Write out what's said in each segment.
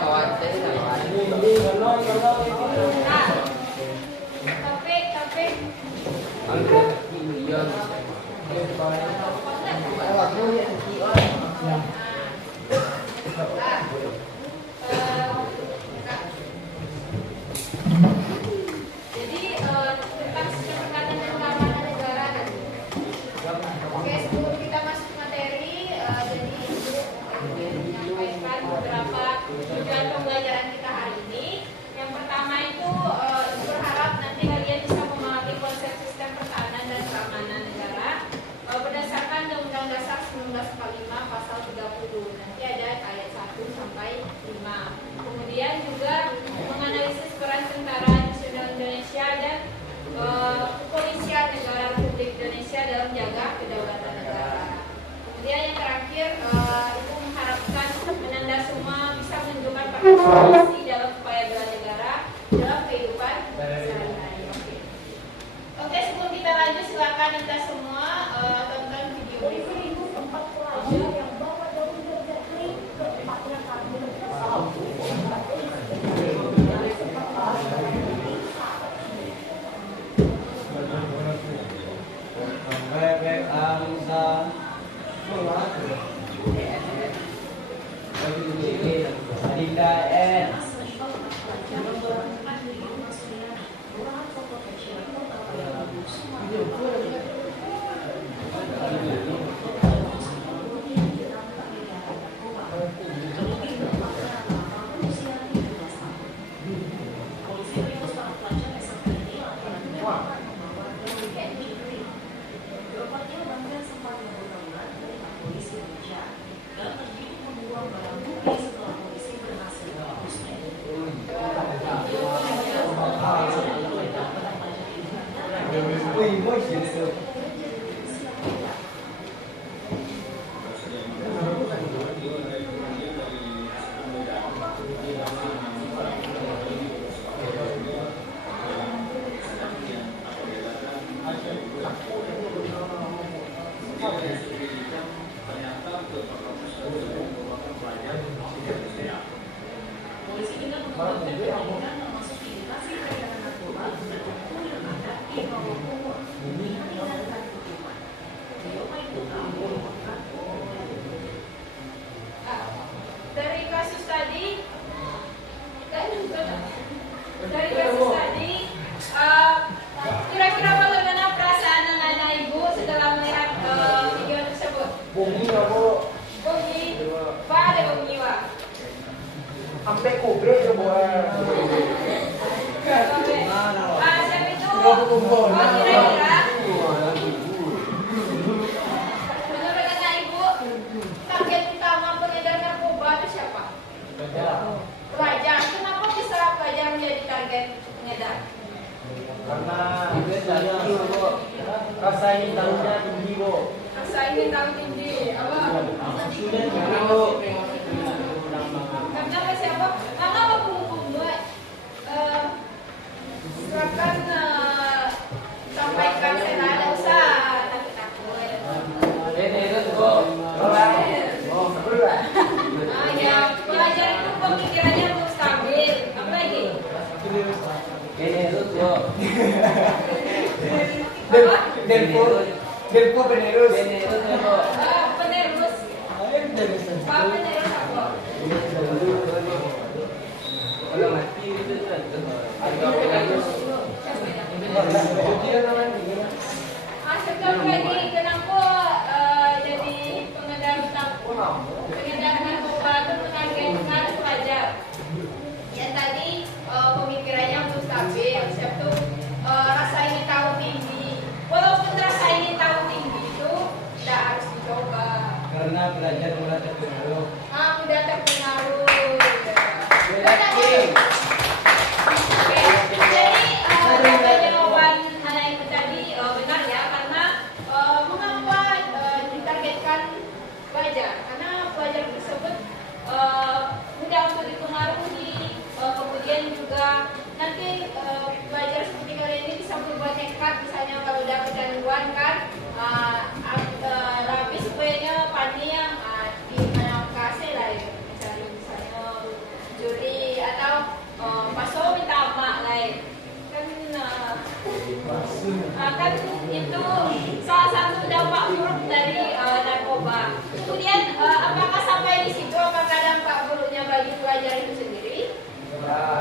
kawan saya kawan. Topik. Jadi tentang sistem pertahanan dan keamanan negara nanti. Oke, sebelum kita masuk materi, jadi menyampaikan beberapa tujuan pembelajaran kita hari ini. Yang pertama itu berharap nanti kalian bisa memahami konsep sistem pertahanan dan keamanan negara berdasarkan Undang-Undang Dasar 1945 pasal 30. Nanti ada ayat 1 sampai 5. Kemudian juga menganalisis peran Tentara Nasional Indonesia dan Kepolisian Negara Republik Indonesia dalam menjaga kedaulatan negara. Kemudian yang terakhir itu mengharapkan Anda semua bisa menunjukkan partisipasi dalam upaya bela negara dalam kehidupan sehari-hari. Oke, sebelum kita lanjut silakan Anda semua tonton video berikut ini. Tempat pelajar yang bawa daun jeruk ke tempatnya kami Dari kasus tadi, kira-kira bagaimana perasaan anak-anak ibu setelah melihat video tersebut? Bumi aku Bumi, Pak ada bumi Pak. sampai kubre coba. Siapa itu? Kira-kira menurut anak ibu, target utama pengedar narkoba itu siapa? Pelajar. Kenapa bisa pelajar menjadi target pengedar? Karena rasa ingin tahunya tinggi kok. Rasa ingin tahu tinggi. Apa? Karena siapa? Karena hukum buat silakan sampaikan saya ada usaha takut. Ini itu kok. Oh, berat. Ya, pelajar itu pemikirannya harus stabil. Apa lagi? Ini itu kok. Apa? Delpo penerus. Penerus. Pak penerus apa? Kalau mati itu kan. Satu lagi kenapa jadi pengedar narkoba itu menargetkan pelajar? Yang tadi pemikirannya harus stabil, siapa tuh rasa ingin tahu tinggi. Walaupun rasa ingin tahu tinggi itu tidak harus dicoba. Karena belajar mudah terpengaruh. Mudah terpengaruh. Oke. Jadi jawaban anak ibu tadi benar ya, karena mengapa ditargetkan pelajar? Karena pelajar tersebut mudah untuk dipengaruhi, kemudian juga nanti pelajar seperti kalian ini bisa berbuat nekat, misalnya kalau udah kecanduan kan, habis supaya pani yang di mana kas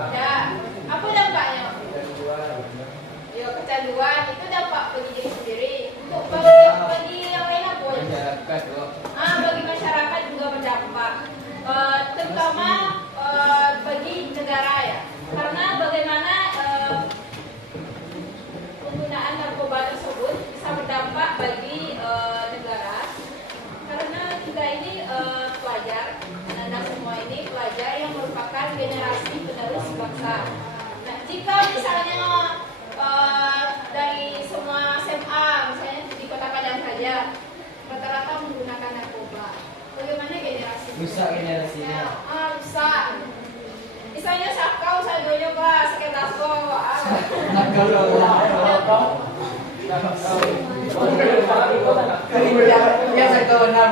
Ya. Apa dampaknya? Ya, kecanduan itu dampak bagi diri sendiri. Untuk bagi yang lain apa? Bagi masyarakat juga berdampak. Terutama bagi negara ya. Karena bagaimana penggunaan narkoba tersebut bisa berdampak bagi negara. Karena kita ini pelajar, anak-anak semua ini pelajar yang merupakan generasi penerus bangsa. Nah, jika misalnya dari semua SMA, misalnya di Kota Padang saja, rata-rata menggunakan narkoba. Bagaimana generasi? Rusak generasinya. Rusak. Misalnya sakau sadonya Pak, sakit tasko.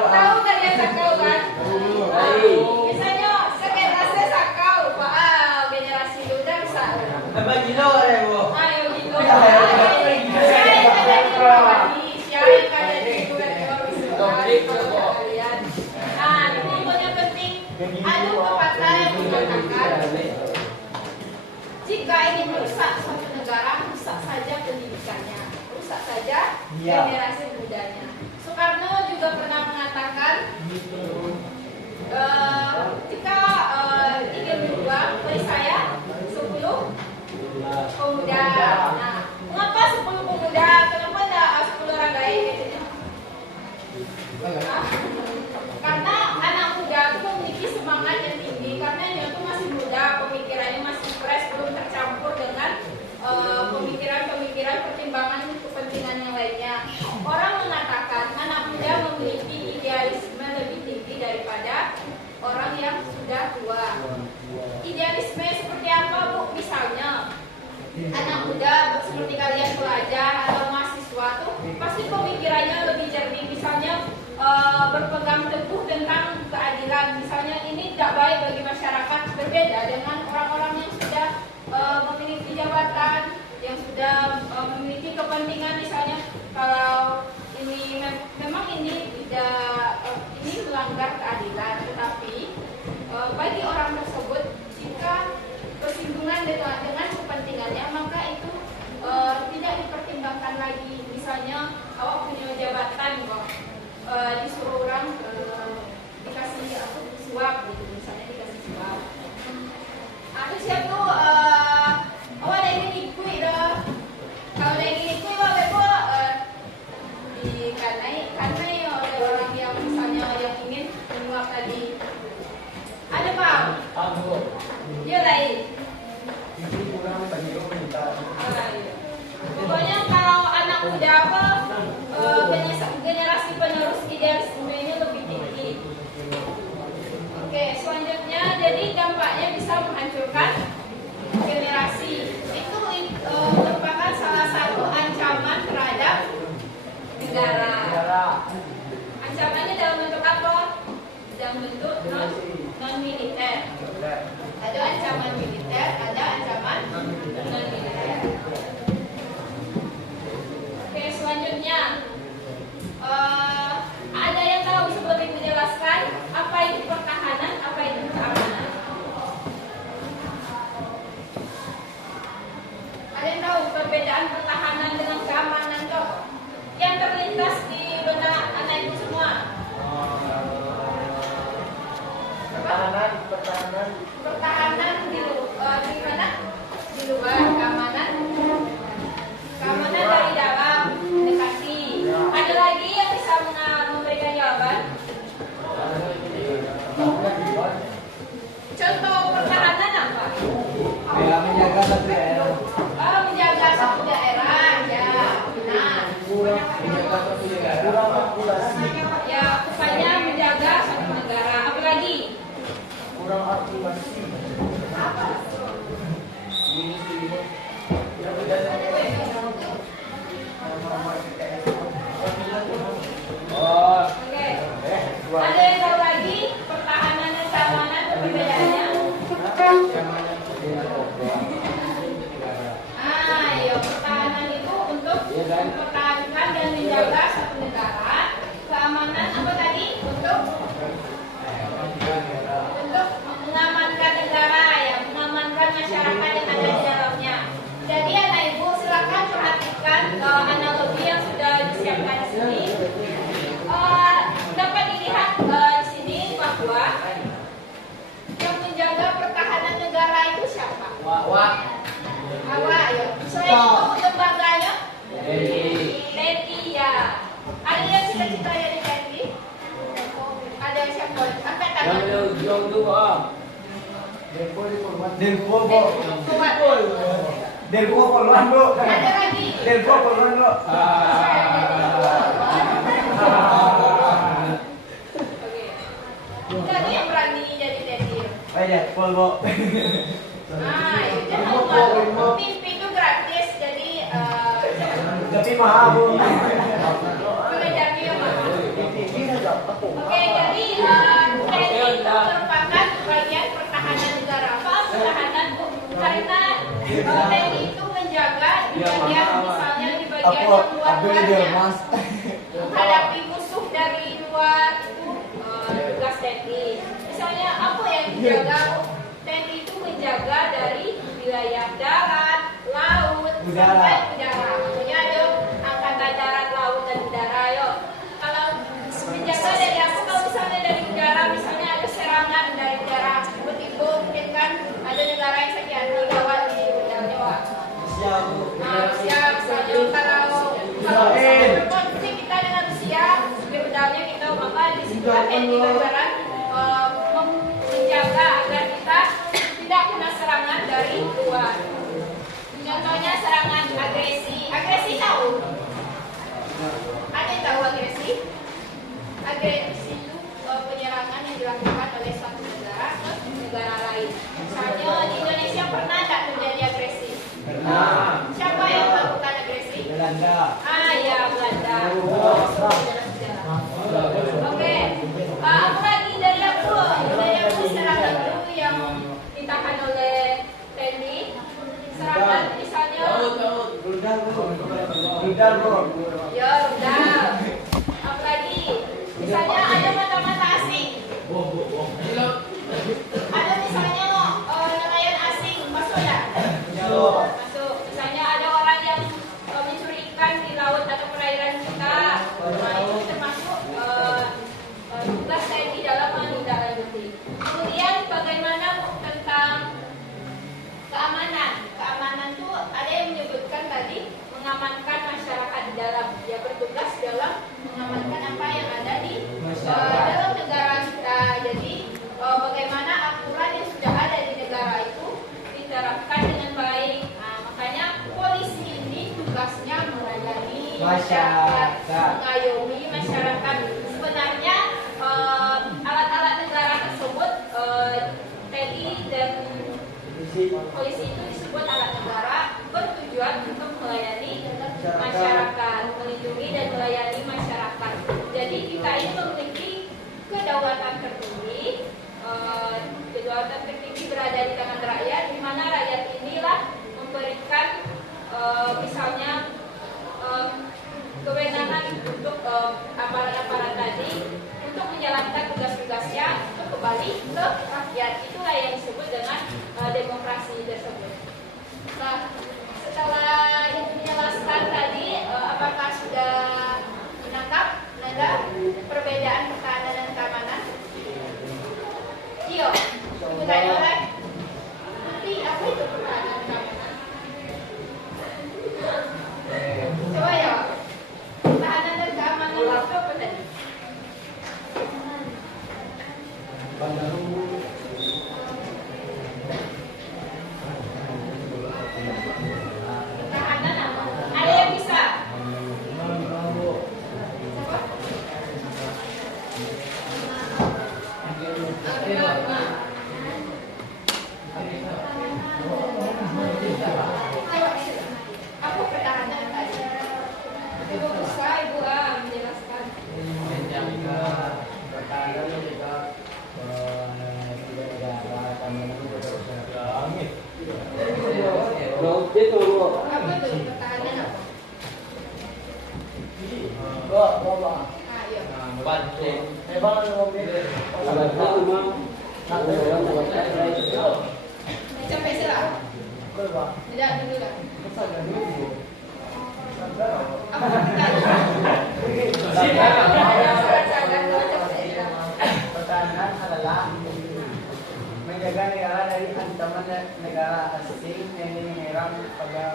Tahu kan ya sakau kan? Misalnya sakit tasko sakau, Pak. Generasi udah rusak. Apa gilo ya, Bu? Ayo gitu. Siapa yang ada di pribadi? Siapa yang ada di kalian? Yang penting ada pepatah yang mengatakan jika ini merusak suatu negara, rusak saja pendidikannya, rusak saja generasi mudanya. Soekarno juga pernah mengatakan jika ingin berubah, beri saya 10 pemuda. Nah, mengapa 10 pemuda? Kenapa tidak 10 orang lain gitu? Karena anak muda itu memiliki semangat yang tinggi karena dia itu masih muda, pemikirannya masih fresh, belum tercampur dengan pemikiran-pemikiran pertimbangan kepentingan yang lainnya. Orang mengatakan anak muda memiliki idealisme lebih tinggi daripada orang yang sudah tua. Idealisme seperti apa, Bu? Misalnya anak muda seperti kalian pelajar atau mahasiswa tuh pasti pemikirannya lebih jernih. Misalnya berpegang teguh tentang keadilan. Misalnya ini tidak baik bagi masyarakat, berbeda dengan orang-orang yang sudah memiliki jabatan, yang sudah memiliki kepentingan. Misalnya kalau ini memang ini tidak ini melanggar keadilan, tetapi bagi orang tersebut jika bersinggungan dengan kepentingannya maka itu tidak dipertimbangkan lagi. Misalnya awak punya jabatan kok disuruh orang dikasih suap gitu, misalnya dikasih suap. Terus ya tuh awak ada ingin ikut dah. Kalau ada ingin ikut awak bebo karena oleh orang yang misalnya yang ingin menyuap tadi. Ada Pak? Dia lain. Pokoknya kalau anak muda apa generasi penerus idealismenya lebih tinggi. Oke, selanjutnya jadi dampaknya bisa menghancurkan generasi. Itu merupakan salah satu ancaman terhadap negara. Ancamannya dalam bentuk apa? Dalam bentuk non militer. Ada ancaman militer, ada ancaman non militer. Oke, selanjutnya ada yang tahu sebelum menjelaskan apa itu pertahanan, apa itu keamanan? Ada yang tahu perbedaan pertahanan dengan keamanan toh? Yang terlintas di benak anak ibu semua. Pertahanan di mana? Di luar. Keamanan dari dalam, mendekati. Ada lagi yang bisa memberikan jawaban? Contoh pertahanan apa? Menjaga satu daerah. Menjaga satu daerah, ya, benar. Menjaga satu daerah. Ya, upaya menjaga satu negara. Apa lagi? Oke. Ada yang tahu lagi pertahanan dan keamanan perbedaannya? Ya, pertahanan itu untuk mempertahankan dan menjaga satu negara. Keamanan apa tadi? Untuk mengamankan negara, ya, mengamankan Delpo po. Delpo poluan bro. Ada lagi. Delpo poluan bro. Oke. Kita tuh yang berani jadi Teddy. Ayo polvo. Nah, itu kan mimpi itu gratis, jadi Tapi mahal bu. belajarnya yang mahal. Oke, jadi TNI itu merupakan bagian pertahanan negara. Apa pertahanan? Karena TNI itu menjaga di bagian misalnya di bagian yang luar-luarnya. Menghadapi musuh dari luar itu tugas TNI. Misalnya apa yang dijaga? TNI itu menjaga dari wilayah darat, laut, sampai udara. Maksudnya ada angkatan darat, laut, dan udara. Yo, kalau menjaga dari apa? Kalau misalnya dari udara, misalnya ada serangan dari udara, tiba-tiba mungkin kan ada negara yang sakit hati gawat di udaranya, Wak. Siap bu. Nah, siap. Misalnya kalau konflik kita dengan Rusia, di udaranya kita maka di situ TNI berperan menjaga agar kita tidak kena serangan dari luar. Contohnya serangan agresi. Agresi tahu? Ada yang tahu agresi? Agresi itu penyerangan yang dilakukan oleh suatu negara ke negara lain. Misalnya di Indonesia pernah tak terjadi agresi? Pernah. Siapa yang melakukan agresi? Belanda. Ah ya, Belanda. Oke. Apa lagi dari aku? Dari aku serangan dulu yang ditahan oleh TNI. Serangan misalnya. Rudal bu. Rudal bu. Ya, rudal. Apa lagi? Misalnya ada mata-mata asing. Ada misalnya nelayan asing masuk tak? Masuk. Misalnya ada orang yang mencuri ikan di laut atau perairan kita. Nah, itu termasuk tugas TNI dalam menindaklanjuti. Kemudian bagaimana tentang keamanan? Keamanan itu ada yang menyebutkan tadi mengamankan masyarakat di dalam. Dia bertugas dalam mengamankan apa yang ada di dalam negara kita. Jadi bagaimana aturan yang sudah ada di negara itu diterapkan dengan baik. Nah, makanya polisi ini tugasnya melayani masyarakat, mengayomi masyarakat. Sebenarnya alat-alat negara tersebut TNI dan polisi itu disebut alat negara bertujuan untuk melayani masyarakat, melindungi dan melayani masyarakat. Jadi kita ini memiliki kedaulatan tertinggi. Kedaulatan tertinggi berada di tangan rakyat, di mana rakyat inilah memberikan misalnya kewenangan untuk aparat-aparat tadi untuk menjalankan tugas-tugasnya untuk kembali ke rakyat. Itulah yang disebut dengan demokrasi tersebut. Nah, setelah menjelaskan tadi, apakah sudah menangkap nada perbedaan pertahanan dan keamanan? Iyo, ibu tanya oleh nanti apa itu pertahanan dan keamanan? Coba ya, pertahanan dan keamanan itu apa tadi? Pertahanan apa? Ada yang bisa? Apa pertahanan tadi? Ibu bisa, Ibu menjelaskan. Menjaga pertahanan kita negara kami Apa tuh pertahanan apa? Ah, iya. Banteng. Sampai sila. Tidak dulu lah. Apa Pertahanan adalah menjaga negara dari ancaman negara asing yang menyerang pada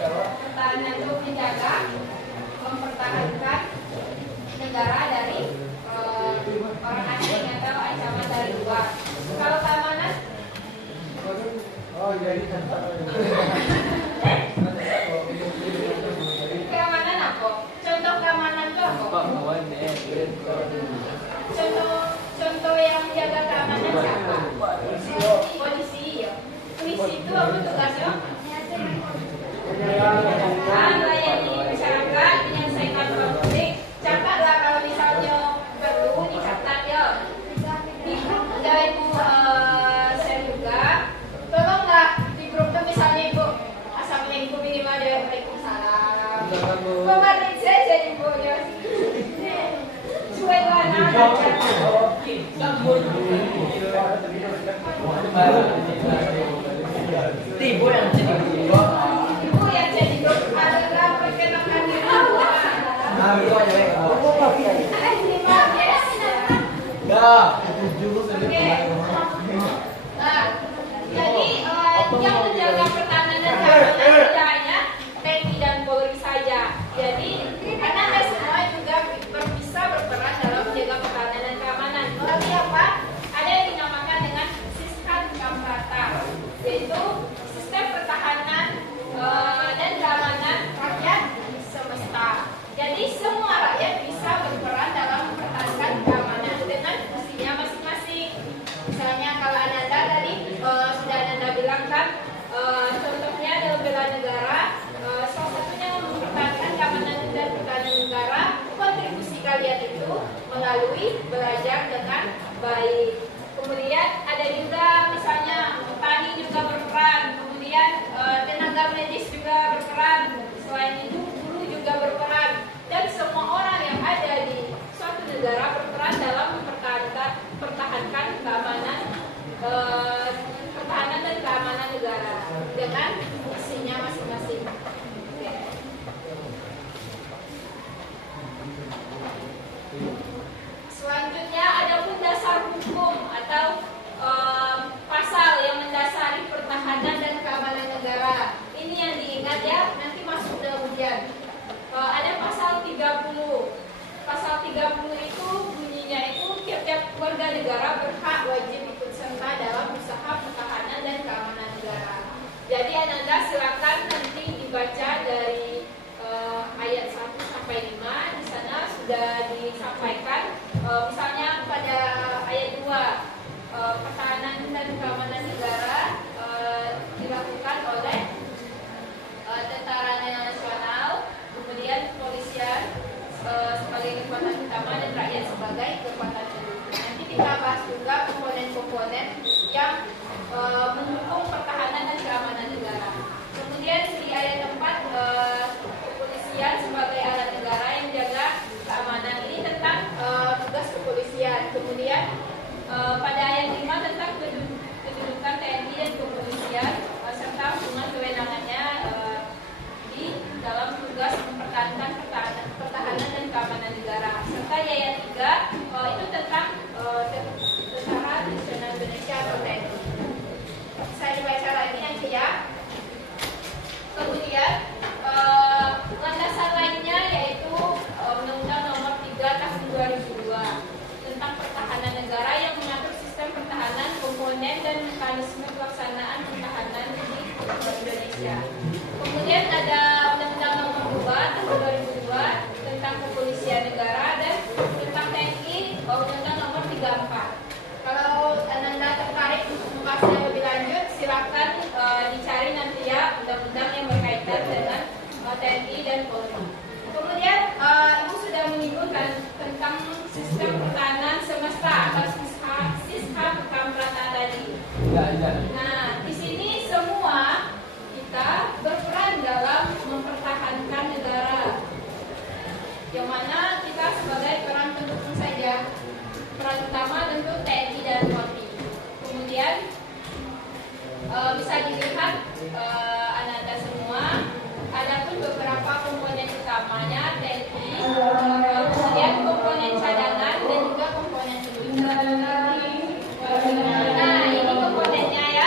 pertahanan itu menjaga, mempertahankan negara dari orang asing atau ancaman dari luar. Kalau keamanan, Oh, jadi keamanan apa? Contoh keamanan itu apa? Contoh yang jaga keamanan siapa? Polisi ya. Polisi itu apa tugasnya? Melayani masyarakat, menyelesaikan konflik. Catatlah kalau misalnya perlu dicatat ya. Di grup ada ibu share juga. Tolonglah di grup tuh misalnya ibu assalamualaikum minimal ada waalaikumsalam. Kemarin saja ibu ya. Cuek lah anak. Tibu yang jadi Ibu yang jadi grup adalah perkenalkan diri. Nah, itu aja. Lima yes. Dah, jurus Oke. Nah, jadi yang menjaga pertahanan dan keamanan tidak hanya TNI dan Polri saja. Jadi karena Anda semua juga bisa berperan dalam menjaga pertahanan dan keamanan. Melalui apa? Ada yang dinamakan dengan Siskan Kamprata, yaitu sistem pertahanan dan keamanan rakyat semesta. Jadi semua rakyat bisa berperan dalam mempertahankan keamanan dengan fungsinya masing-masing. Misalnya kalau Ananda tadi sudah Ananda bilang kan, contohnya dalam bela negara, salah satunya mempertahankan keamanan dan pertahanan negara. Kontribusi kalian itu melalui belajar dengan baik. Kemudian ada juga misalnya petani juga berperan, kemudian tenaga medis juga berperan. Selain itu guru juga berperan, dan semua orang yang ada di suatu negara berperan dalam mempertahankan keamanan pertahanan dan keamanan negara dengan fungsinya masing-masing. Oke. Selanjutnya ada pun dasar hukum atau pasal yang mendasari pertahanan dan keamanan negara. Ini yang diingat ya, nanti masuk dalam ujian. Ada pasal 30. Pasal 30 itu bunyinya itu tiap-tiap warga negara berhak wajib ikut serta dalam usaha pertahanan dan keamanan negara. Jadi Ananda silakan nanti dibaca dari ayat 1 sampai 5. Di sana sudah disampaikan misalnya pada ayat 2 pertahanan dan keamanan negara dilakukan oleh tentara nasional, kemudian kepolisian sebagai kekuatan utama dan rakyat sebagai kekuatan pendukung. Nanti kita bahas juga komponen-komponen yang mendukung pertahanan dan keamanan negara. Kemudian di ayat 4 kepolisian sebagai alat negara yang menjaga keamanan, ini tentang tugas kepolisian. Kemudian pada ayat 5 tentang kedudukan TNI dan kepolisian serta hubungan kewenangannya di dalam tugas mempertahankan pertahanan dan keamanan negara. Serta di ayat 3 itu tentang Tentara Nasional Indonesia atau TNI. Saya dibaca lagi nanti ya. Kemudian landasan lainnya yaitu Undang-Undang Nomor 3 Tahun 2002 tentang pertahanan negara yang mengatur sistem pertahanan, komponen dan mekanisme pelaksanaan pertahanan di Indonesia. Kemudian ada Undang-Undang Nomor 2 Tahun 2002 tentang kepolisian negara dan tentang TNI, Undang-Undang Nomor 34. Kalau Ananda tertarik untuk membahas yang lebih lanjut, silakan dicari nanti ya undang-undang yang berkaitan dengan TNI dan Polri. Kemudian Ibu sudah menyinggung tentang sistem pertahanan semesta atau Siskam Kamprata tadi. Nah, di sini semua kita berperan dalam mempertahankan negara. Yang mana kita sebagai peran pendukung saja. Peran utama tentu TNI dan Polri. Kemudian bisa dilihat Ananda semua, ada pun beberapa komponen utamanya TNI, kemudian komponen cadangan dan juga komponen pendukung. Nah, ini komponennya ya.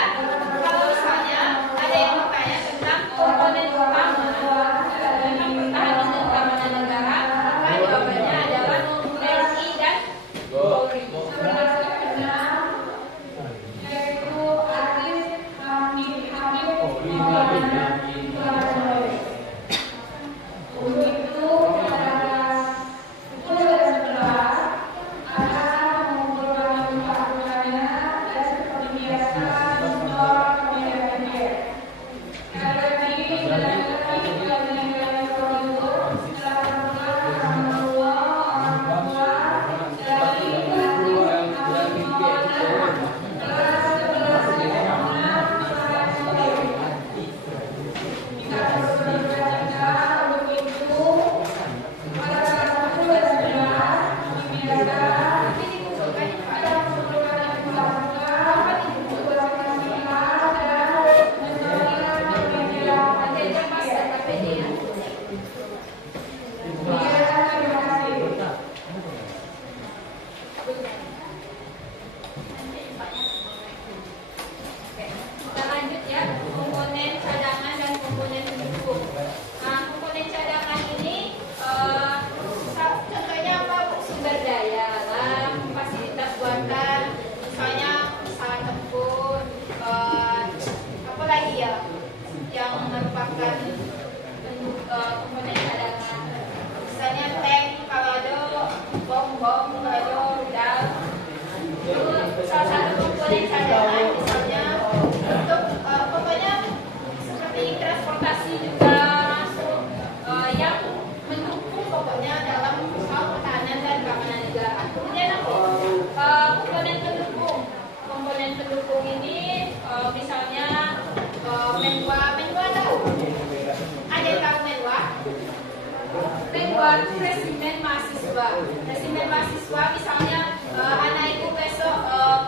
mahasiswa. Resimen mahasiswa misalnya anak itu besok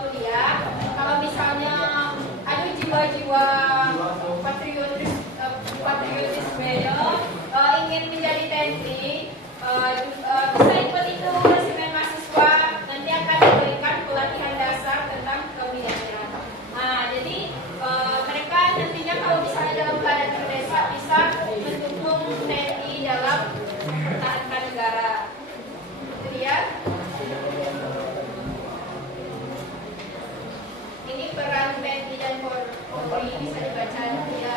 kuliah, kalau misalnya ada jiwa-jiwa patriotisme ingin menjadi TNI, bisa ikut itu resimen mahasiswa, nanti akan diberikan pelatihan dasar tentang kebudayaan. Nah, jadi mereka nantinya kalau misalnya dalam keadaan terdesak bisa mendukung TNI dalam pertahanan negara. Itu dia. Ini peran TNI dan Polri bisa dibaca ya.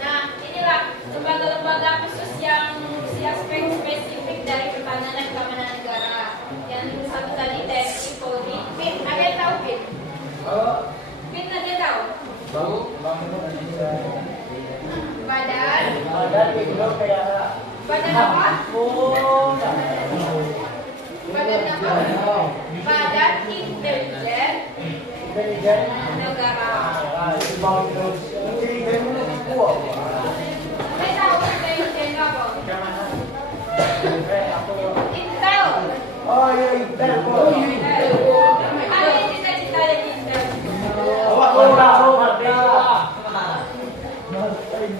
Nah, inilah lembaga-lembaga khusus yang aspek spesifik dari pertahanan dan keamanan negara. Yang satu tadi TNI, Polri, BIN. Ada yang tahu BIN? BIN ada yang tahu? Bangun Indonesia. Badan. Badan itu kayak Badan apa? oh, Badan apa? Badan Intelijen intelijen Negara. itu bangun Indonesia. Intelijen itu kuat. Saya tahu intelijen apa? Intel. Oh iya, Intel kok. Ada yang cita-cita dari Intel.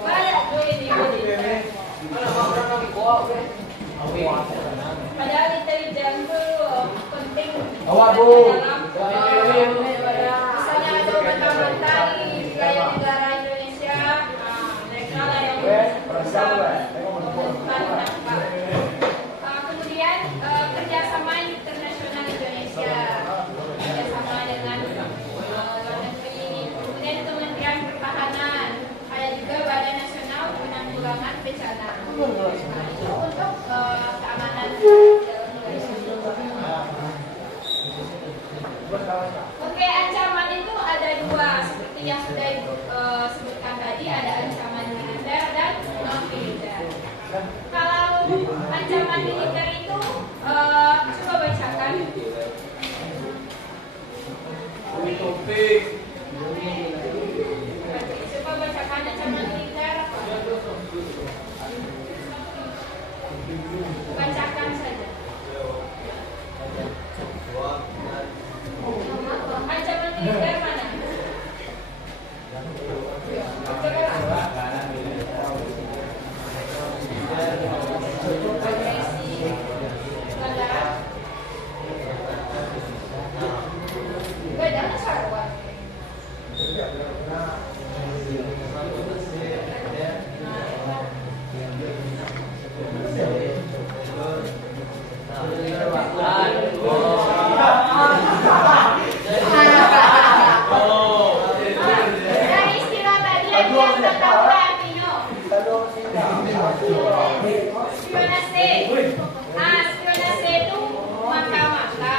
Banyak tuh ini. Padahal intelijen itu penting dalam misalnya ada bantah-bantah di wilayah negara Indonesia, mereka lah yang bisa menentukan. Kemudian kerjasama internasional Indonesia, kerjasama dengan luar negeri. Kemudian Kementerian Pertahanan, ada juga Badan Nasional Penanggulangan Bencana. Nah, itu untuk keamanan dalam negara. Oke, ancaman itu ada dua, seperti yang sudah sebutkan tadi, ada ancaman militer dan non militer. Kalau ancaman militer itu coba bacakan. Coba bacakan ancaman militer. Bacakan saja. Ancaman militer mana? Spionase. Spionase itu mata-mata.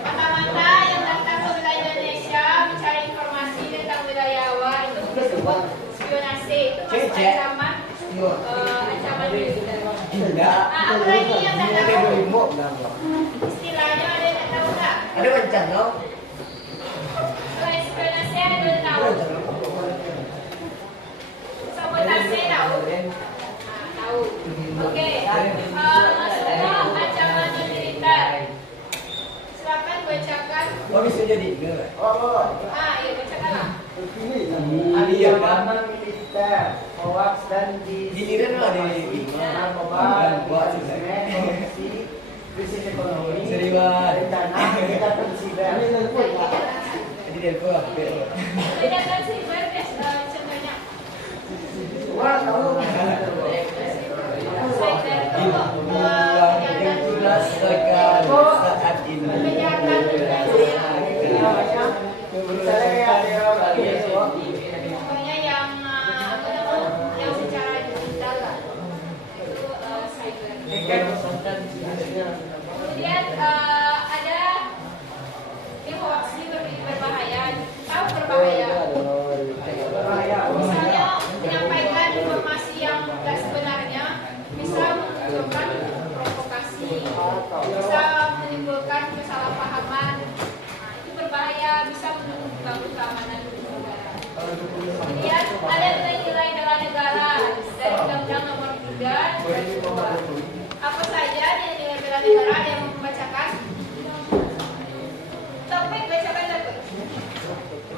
Mata-mata yang datang ke wilayah Indonesia mencari informasi tentang wilayah awal itu disebut spionase. Itu masuk ancaman militer. Apa lagi yang tak tahu? Istilahnya ada yang tak tahu nggak? Ada bencana. Selain spionase ada yang tahu? Sabotase tahu? Tahu. Oke. Masuklah ancaman militer. Silakan bacakan. Oh bisa jadi. Iya bacakanlah. Ancaman militer, hoax dan Giliran lah di narkoba, korupsi, krisis ekonomi, Serius. rencana, kejahatan siber. Jadi telepon. Tindakan siber contohnya. Wah, tahu. Cyber itu Yang jelas sekarang saat ini. kejahatan Misalnya kayak ada orang pokoknya yang secara digital lah. Itu cyber. Kemudian ada hoax berbahaya. Tahu berbahaya? Misalnya menyampaikan informasi yang tidak sebenarnya bisa menimbulkan provokasi, bisa menimbulkan kesalahpahaman. Nah, itu berbahaya, bisa mengganggu keamanan negara. Kemudian ada nilai-nilai bela negara dari Undang-Undang Nomor 3 2002. Apa saja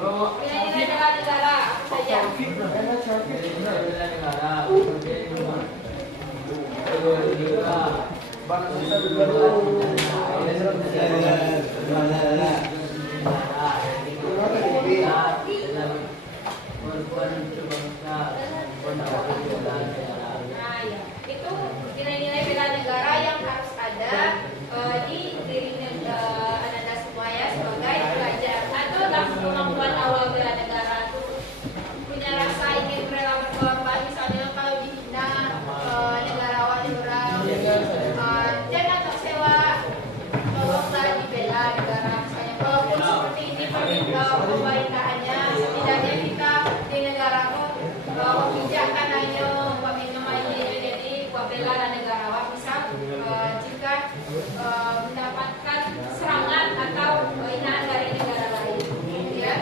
Nilai-nilai bela negara apa saja? Nah, ya. Itu nilai-nilai bela negara yang harus ada di diri Anda semua ya sebagai pelajar. Atau dalam kemampuan awal bela negara itu punya rasa ingin rela berkorban, misalnya kalau dihina negarawan orang, jangan tersewa, tolonglah dibela negara. Misalnya walaupun seperti ini pemerintahannya, setidaknya kita di negara kebijakan hanya jadi bela negarawan misal jika mendapatkan serangan atau hinaan dari negara lain, ya.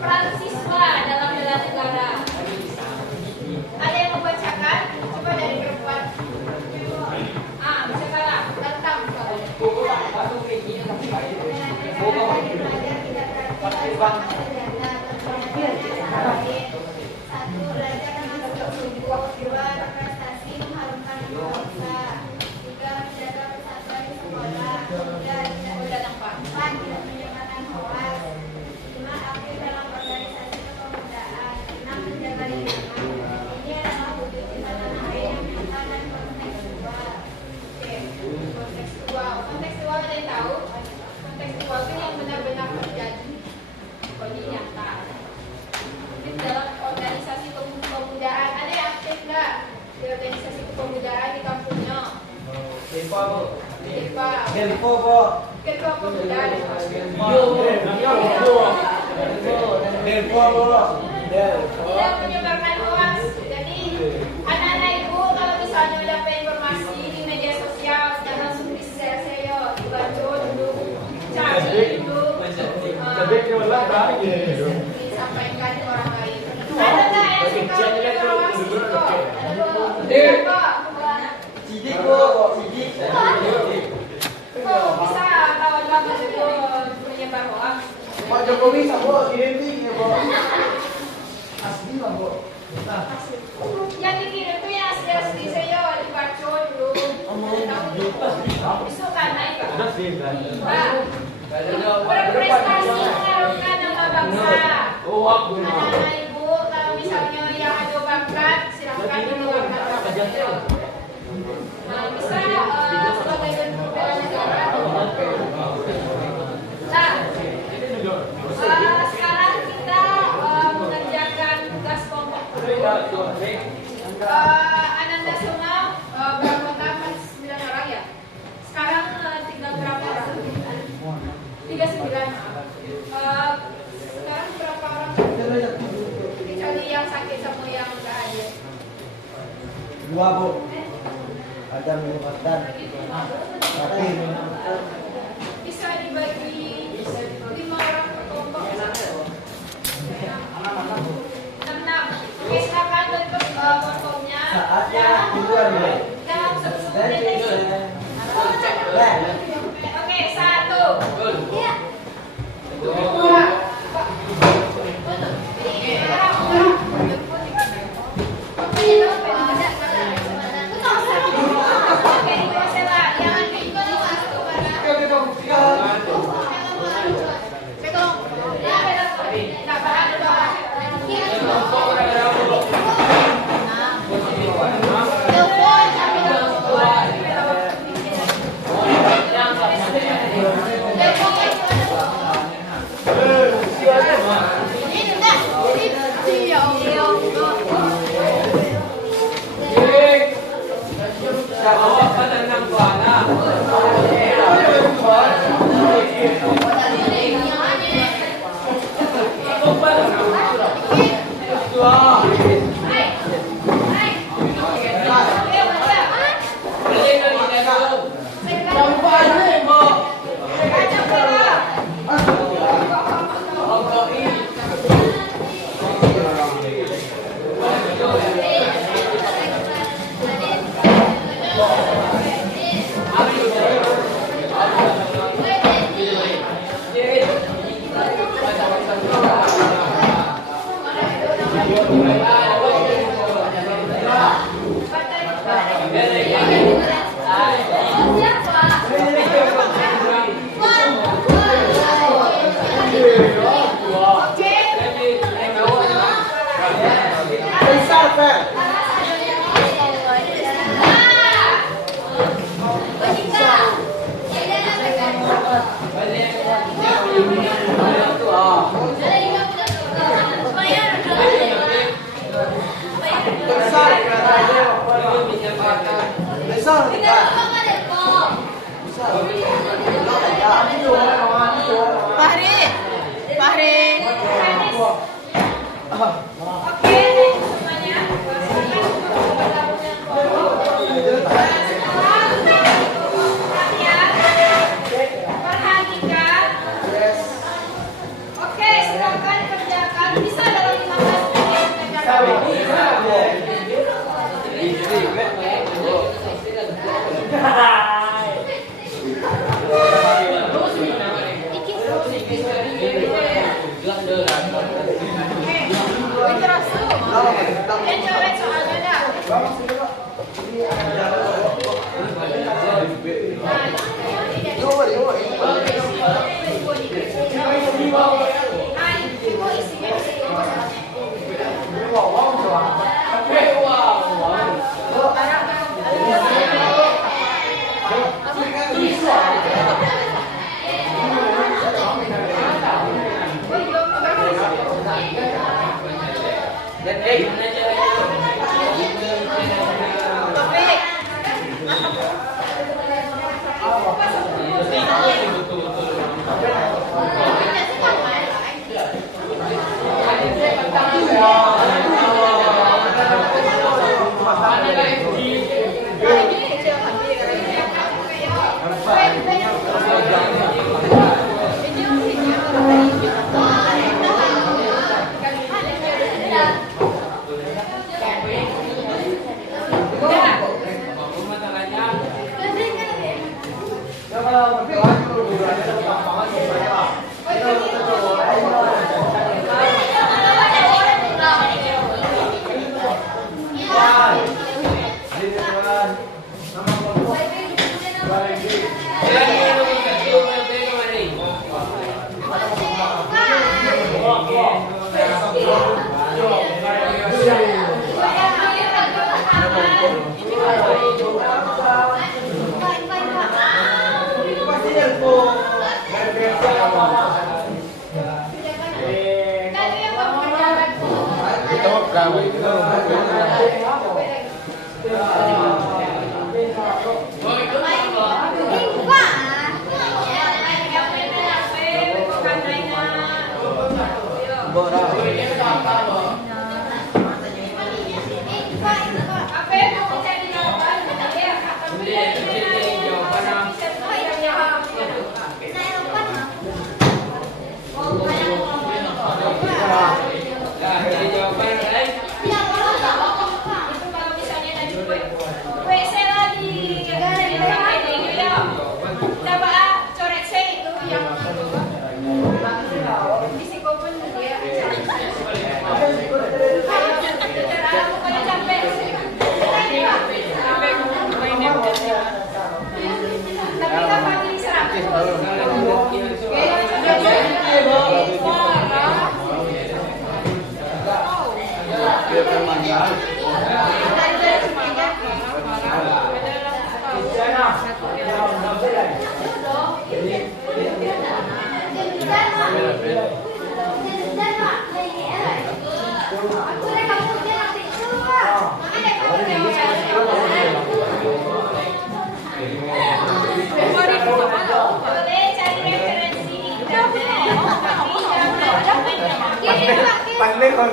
Peran siswa dalam bela negara. Ada yang membacakan? Coba dari perempuan. Bisa kalah. Tentang Satu, belajar dengan sungguh-sungguh. Dua, berprestasi mengharumkan nama bangsa. Tiga, menjaga persatuan di sekolah. Tiga, tidak nampak. Empat, tidak menyebarkan hoax. Lima, aktif dalam organisasi kepemudaan. Enam, menjaga lingkungan. Ini adalah wujud cinta tanah air yang nyata dan kontekstual. Oke, kontekstual. Kontekstual ada yang tahu? Kontekstual itu yang benar-benar terjadi. Ini nyata. Aktif dalam organisasi kepemudaan. Ada yang aktif nggak di organisasi kepemudaan di kampungnya? Ketua pemuda. Tidak menyebarkan hoax. Jadi anak-anak ibu kalau misalnya udah dapat informasi di media sosial jangan langsung di-share yo, dibaca dulu, cari dulu, disampaikan ke orang lain. Ada nggak yang suka menyebar hoax gitu? Kok bisa lawan bagus itu menyebar hoax? Pak Jokowi sama kirim ya, Bu. Asli lah, Bu. Yang dikirim tuh yang asli-asli saya dibaca dulu. Itu kan naik Pak. Berprestasi mengharumkan nama bangsa. Anak-anak ibu kalau misalnya yang ada bakat silakan mengeluarkan bakatnya. Bisa sebagai bentuk bela negara. Nah, sekarang kita mengerjakan tugas kelompok dulu. Ananda semua berapa tahun? 9 orang ya? Sekarang tinggal berapa orang? 39. Sekarang berapa orang? Kecuali yang sakit sama yang enggak ada. 2, Bu. Ada menyebabkan tapi Bisa dibagi 5 orang per kelompok. 6. Oke, silakan bentuk kelompoknya. saatnya keluar ya. Dalam 10 menit. Oke, 1. Iya. 2. Oke, bulannya sama tampangan semuanya lah. Kita coba aja. Nama kelompok. Pandai kon